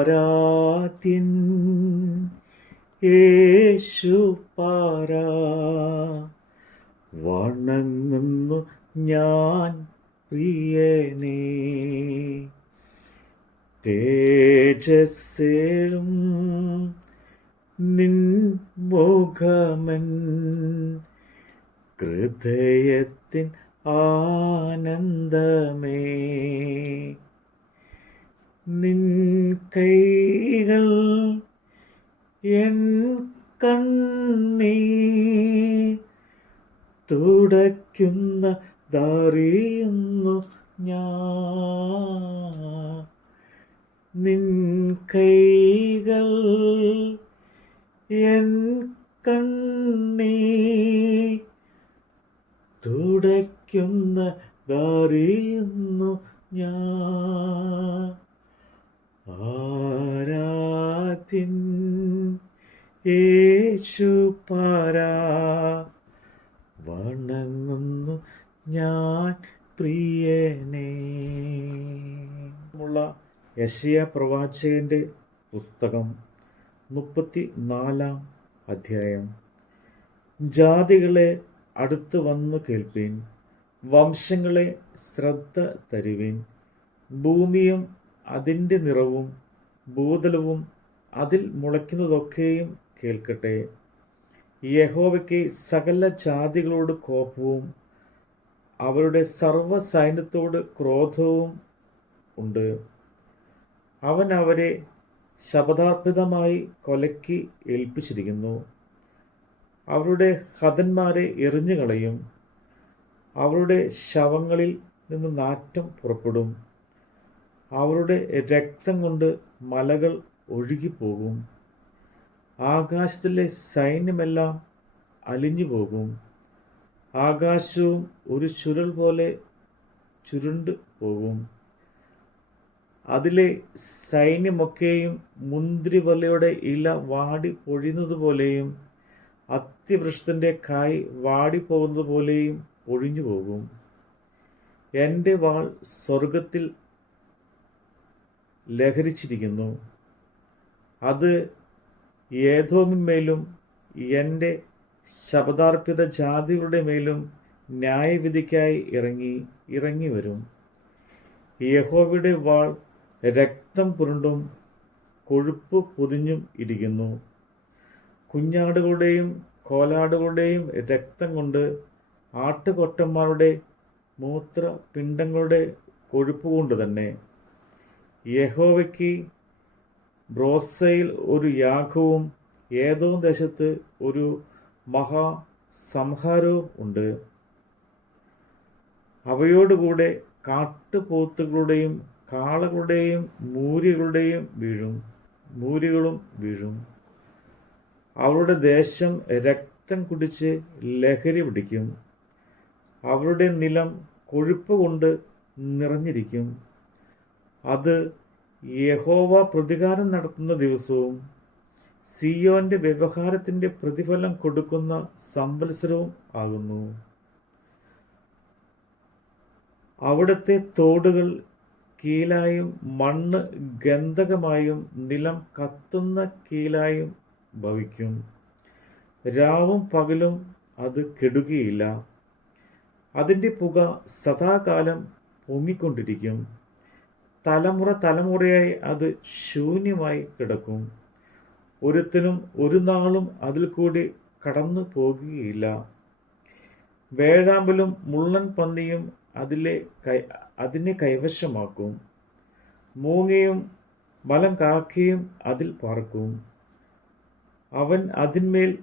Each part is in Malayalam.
ആരാധ്യൻ? യേശു പാരാ. വണങ്ങുന്നു ഞാൻ പ്രിയനേ. തേജസ്സേഴും നിൻ മുഖമൻ. ഹൃദയത്തിൻ ആനന്ദമേ. നിൻ കൈകൾ എൻ കണ്ണീ തുടയ്ക്കുന്ന ദറിയുന്നു ഞാൻ നിൻ കൈകൾ എൻ കണ്ണീ തുടയ്ക്കുന്ന ദറിയുന്നു ഞാൻ ആരാധ്യൻ യേശു പാരാ. വണങ്ങുന്നു ഞാൻ പ്രിയനെ. ഉള്ള യശയ പ്രവാചകന്റെ പുസ്തകം മുപ്പത്തി നാലാം അധ്യായം. ജാതികളെ അടുത്ത് വന്നു കേൾപ്പീൻ വംശങ്ങളെ ശ്രദ്ധ തരുവിൻ ഭൂമിയും അതിന്റെ നിറവും ഭൂതലവും അതിൽ മുളയ്ക്കുന്നതൊക്കെയും കേൾക്കട്ടെ. യഹോവയ്ക്ക് സകല ജാതികളോട് കോപവും അവരുടെ സർവ സൈന്യത്തോട് ക്രോധവും ഉണ്ട്. അവൻ അവരെ ശപഥാർപ്പിതമായി കൊലയ്ക്ക് ഏൽപ്പിച്ചിരിക്കുന്നു. അവരുടെ ഹതന്മാരെ എറിഞ്ഞു കളയും അവരുടെ ശവങ്ങളിൽ നിന്ന് നാറ്റം പുറപ്പെടും. അവരുടെ രക്തം കൊണ്ട് മലകൾ ഒഴുകിപ്പോകും. ആകാശത്തിലെ സൈന്യമെല്ലാം അലിഞ്ഞു പോകും. ആകാശവും ഒരു ചുരുൾ പോലെ ചുരുണ്ട് പോകും. അതിലെ സൈന്യമൊക്കെയും മുന്തിരിവലയുടെ ഇല വാടി പൊഴിയുന്നത് പോലെയും കായ് വാടിപ്പോകുന്നത് പോലെയും പൊഴിഞ്ഞു പോകും. എന്റെ വാൾ സ്വർഗത്തിൽ ലഹരിച്ചിരിക്കുന്നു. അത് ഏതോമിന്മേലും എന്റെ ശബദാർപ്പിത ജാതികളുടെ മേലും ന്യായവിധിക്കായി ഇറങ്ങി ഇറങ്ങി വരും. യഹോവയുടെ വാൾ രക്തം പുരണ്ടും കൊഴുപ്പ് പൊതിഞ്ഞും ഇരിക്കുന്നു കുഞ്ഞാടുകളുടെയും കോലാടുകളുടെയും രക്തം കൊണ്ട് ആട്ടുകൊറ്റന്മാരുടെ മൂത്രപിണ്ഡങ്ങളുടെ കൊഴുപ്പ് കൊണ്ട് തന്നെ യഹോവയ്ക്ക് ബ്രോസയിൽ ഒരു യാഗവും ഏതോ ദേശത്ത് ഒരു മഹാ സംഹാരവും ഉണ്ട്. അവയോടുകൂടെ കാട്ടുപോത്തുകളുടെയും കാളകളുടെയും മൂരികളുടെയും വീഴും മൂരികളും വീഴും. അവരുടെ ദേശം രക്തം കുടിച്ച് ലഹരി പിടിക്കും. അവരുടെ നിലം കൊഴുപ്പ് കൊണ്ട് നിറഞ്ഞിരിക്കും. അത് യഹോവ പ്രതികാരം നടത്തുന്ന ദിവസവും സിയോന്റെ വ്യവഹാരത്തിന്റെ പ്രതിഫലം കൊടുക്കുന്ന സംവത്സരവും ആകുന്നു. അവിടുത്തെ തോടുകൾ കീലായും മണ്ണ് ഗന്ധകമായും നിലം കത്തുന്ന കീലായും ഭവിക്കും. രാവും പകലും അത് കെടുകയില്ല. അതിന്റെ പുക സദാകാലം പൊങ്ങിക്കൊണ്ടിരിക്കും. തലമുറ തലമുറയായി അത് ശൂന്യമായി കിടക്കും. ഒരുത്തിനും ഒരു നാളും അതിൽ കൂടി കടന്നു പോകുകയില്ല. വേഴാമ്പലും മുള്ളൻ പന്നിയും അതിലെ കൈ അതിനെ കൈവശമാക്കും. മൂങ്ങയും മലം കാക്കയും അതിൽ പാർക്കും. അവൻ അതിന്മേൽ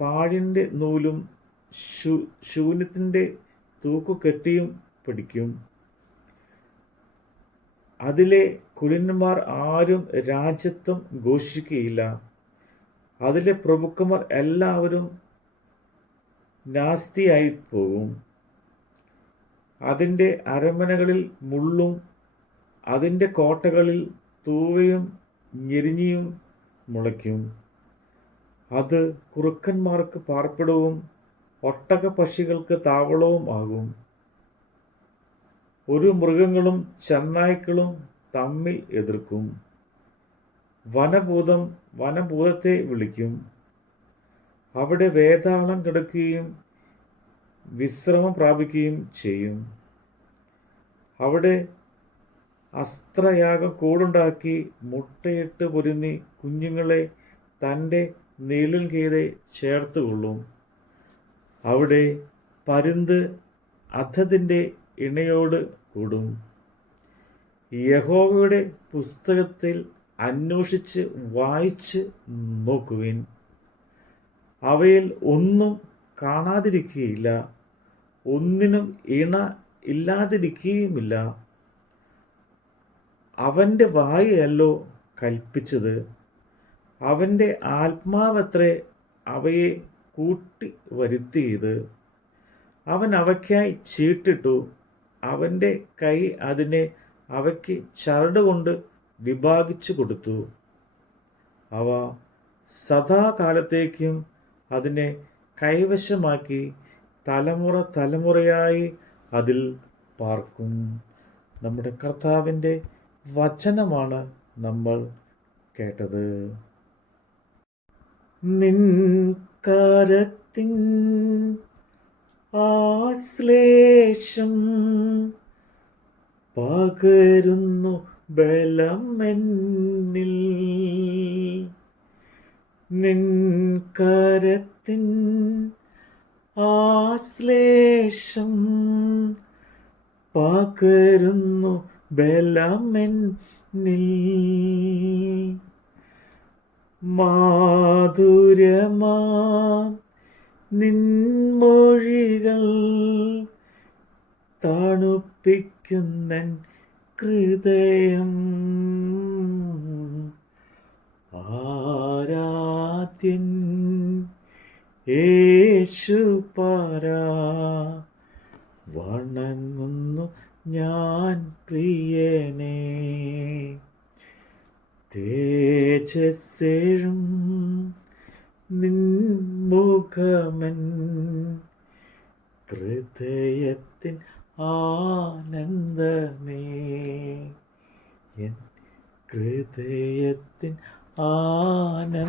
പാഴിന്റെ നൂലും ശൂ ശൂന്യത്തിന്റെ തൂക്കുകെട്ടിയും പിടിക്കും. അതിലെ കുലന്മാർ ആരും രാജ്യത്വം ഘോഷിക്കുകയില്ല. അതിലെ പ്രഭുക്കന്മാർ എല്ലാവരും നാസ്തിയായി പോകും അതിന്റെ അരമനകളിൽ മുള്ളും അതിന്റെ കോട്ടകളിൽ തൂവയും ഞെരിഞ്ഞിയും മുളയ്ക്കും. അത് കുറുക്കന്മാർക്ക് പാർപ്പിടവും ഒട്ടക പക്ഷികൾക്ക് താവളവും ആകും. ഒരു മൃഗങ്ങളും ചെന്നായ്ക്കളും തമ്മിൽ എതിർക്കും. വനഭൂതം വനഭൂതത്തെ വിളിക്കും. അവിടെ വേതാളം കിടക്കുകയും വിശ്രമം പ്രാപിക്കുകയും ചെയ്യും. അവിടെ അസ്ത്രയാഗം കൂടുണ്ടാക്കി മുട്ടയിട്ട് പൊരുന്നി കുഞ്ഞുങ്ങളെ തന്റെ നീളിൽ കീഴെ ചേർത്ത് കൊള്ളും അവിടെ പരുന്ത് അധത്തിന്റെ ഇണയോട് കൂടും. യഹോവയുടെ പുസ്തകത്തിൽ അന്വേഷിച്ച് വായിച്ച് നോക്കുവിൻ. അവയിൽ ഒന്നും കാണാതിരിക്കുകയില്ല ഒന്നിനും ഇണ ഇല്ലാതിരിക്കുകയുമില്ല അവന്റെ വായയല്ലോ കൽപ്പിച്ചത്. അവന്റെ ആത്മാവത്രേ അവയെ കൂട്ടി വരുത്തിയത് അവൻ അവയ്ക്കായി ചീട്ടിട്ടു. അവന്റെ കൈ അതിനെ അവയ്ക്ക് ചരടുകൊണ്ട് വിഭാഗിച്ചു കൊടുത്തു. അവ സദാകാലത്തേക്കും അതിനെ കൈവശമാക്കി തലമുറ തലമുറയായി അതിൽ പാർക്കും. നമ്മുടെ കർത്താവിന്റെ വചനമാണ് നമ്മൾ കേട്ടത്. നിൻ കരത്തിൻ ആശ്ലേഷം പകരുന്നു ബലം എന്നിൽ. നിൻ കരത്തിൻ ആശ്ലേഷം പകരുന്നു ബലം എന്നിൽ. മാധുര്യമാ നിൻമൊഴികൾ തണുപ്പിക്കുന്നൻ ഹൃദയം. ആരാധ്യൻ യേശു പാരാ. വണങ്ങുന്നു ഞാൻ പ്രിയനേ. തേജസ്സേഴും നിൻമുഖമൻ ഹൃദയത്തിൻ ആനന്ദമേ. എൻ ഹൃദയത്തിൻ ആനന്ദമേ.